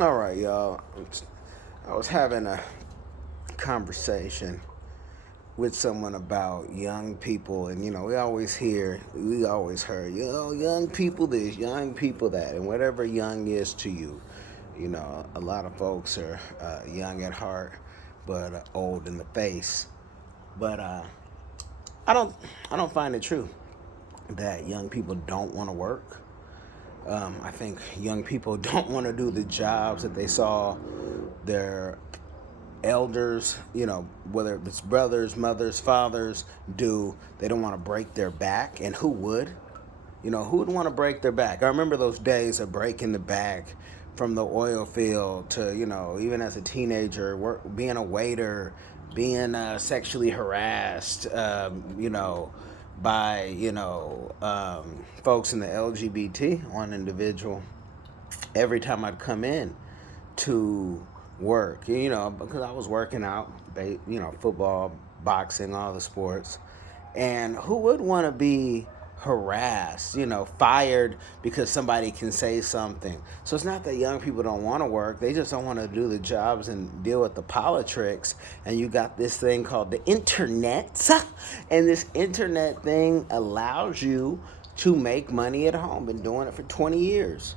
All right, y'all. I was having a conversation with someone about young people, and we always heard, young people this, young people that, and whatever young is to you. A lot of folks are young at heart, but old in the face. But I don't, I don't find it true that young people don't want to work. I think young people don't want to do the jobs that they saw their elders, whether it's brothers, mothers, fathers, do. They don't want to break their back. And who would? Who would want to break their back? I remember those days of breaking the back from the oil field to, even as a teenager, being a waiter, being sexually harassed, by, folks in the LGBT, one individual, every time I'd come in to work, because I was working out, football, boxing, all the sports. And who would want to be harassed, fired because somebody can say something? So it's not that young people don't want to work, they just don't want to do the jobs and deal with the politics. And you got this thing called the internet, and this internet thing allows you to make money at home. Been doing it for 20 years.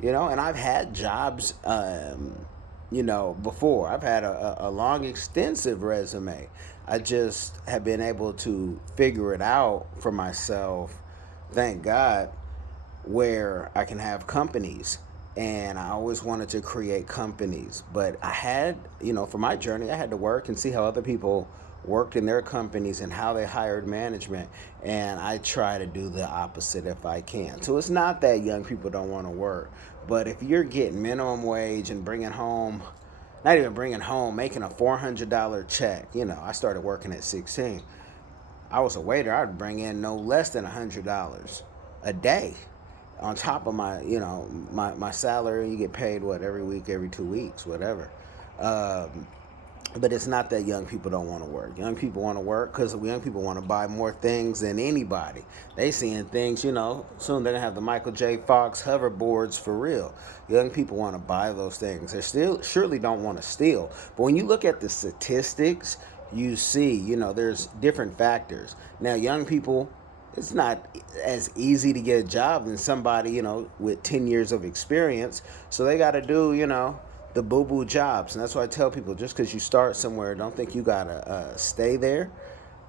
And I've had jobs, before. I've had a long, extensive resume. I just have been able to figure it out for myself, thank God, where I can have companies. And I always wanted to create companies. But I had, for my journey, I had to work and see how other people worked in their companies and how they hired management. And I try to do the opposite if I can. So it's not that young people don't want to work. But if you're getting minimum wage and bringing home, not even bringing home, making a $400 check, I started working at 16. I was a waiter. I'd bring in no less than $100 a day on top of my salary. You get paid what, every week, every 2 weeks, whatever. Um, but it's not that young people don't want to work. Young people want to work because young people want to buy more things than anybody. They seeing things, soon they're gonna have the Michael J. Fox hoverboards for real. Young people want to buy those things. They still surely don't want to steal. But when you look at the statistics, you see, there's different factors. Now, young people, it's not as easy to get a job than somebody, with 10 years of experience. So they got to do, the boo boo jobs. And that's why I tell people, just because you start somewhere, don't think you got to stay there.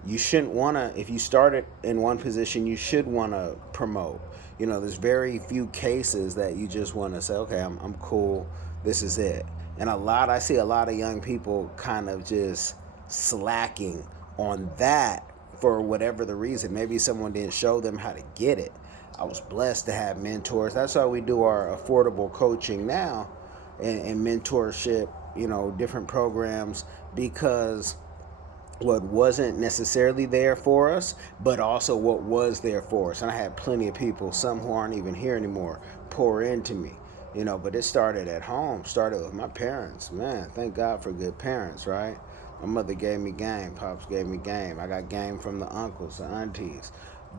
You shouldn't want to, if you started in one position, you should want to promote. There's very few cases that you just want to say, okay, I'm cool, this is it. And I see a lot of young people kind of just slacking on that for whatever the reason. Maybe someone didn't show them how to get it. I was blessed to have mentors. That's why we do our affordable coaching now, and mentorship, different programs, because what wasn't necessarily there for us, but also what was there for us. And I had plenty of people, some who aren't even here anymore, pour into me. But it started at home, started with my parents. Man, thank God for good parents, right? My mother gave me game, pops gave me game. I got game from the uncles, the aunties.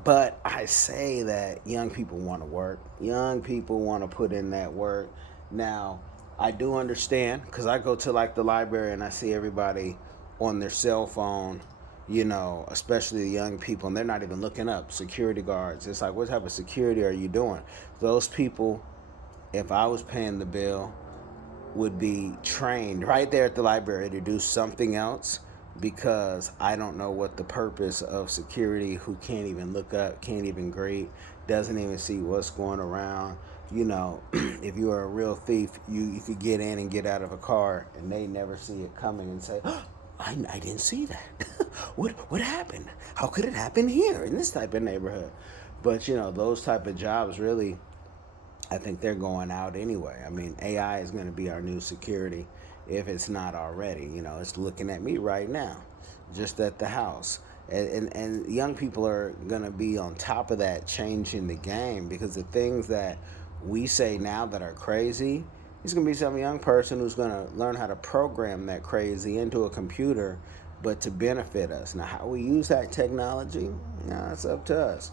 But I say that young people want to work. Young people want to put in that work. Now, I do understand, because I go to like the library and I see everybody on their cell phone, especially the young people, and they're not even looking up security guards. It's like, what type of security are you doing? Those people, if I was paying the bill, would be trained right there at the library to do something else, because I don't know what the purpose of security, who can't even look up, can't even greet, doesn't even see what's going around. If you are a real thief, you could get in and get out of a car and they never see it coming and say, oh, I didn't see that. What happened? How could it happen here in this type of neighborhood? But those type of jobs really, I think they're going out anyway. I mean, AI is going to be our new security if it's not already. It's looking at me right now, just at the house. And young people are going to be on top of that, changing the game, because the things that we say now that are crazy, he's going to be some young person who's going to learn how to program that crazy into a computer, but to benefit us. Now, how we use that technology, it's up to us.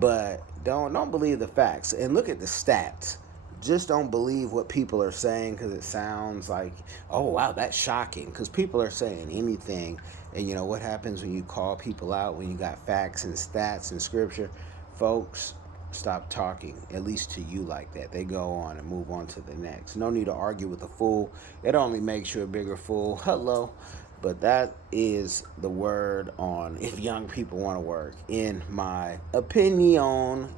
But don't believe the facts, and look at the stats. just don't believe what people are saying because it sounds like, oh wow, that's shocking. Because people are saying anything, and you know what happens when you call people out when you got facts and stats and scripture, folks. Stop talking, at least to you, like that. They go on and move on to the next. No need to argue with a fool. It only makes you a bigger fool. Hello. But that is the word on if young people want to work, in my opinion.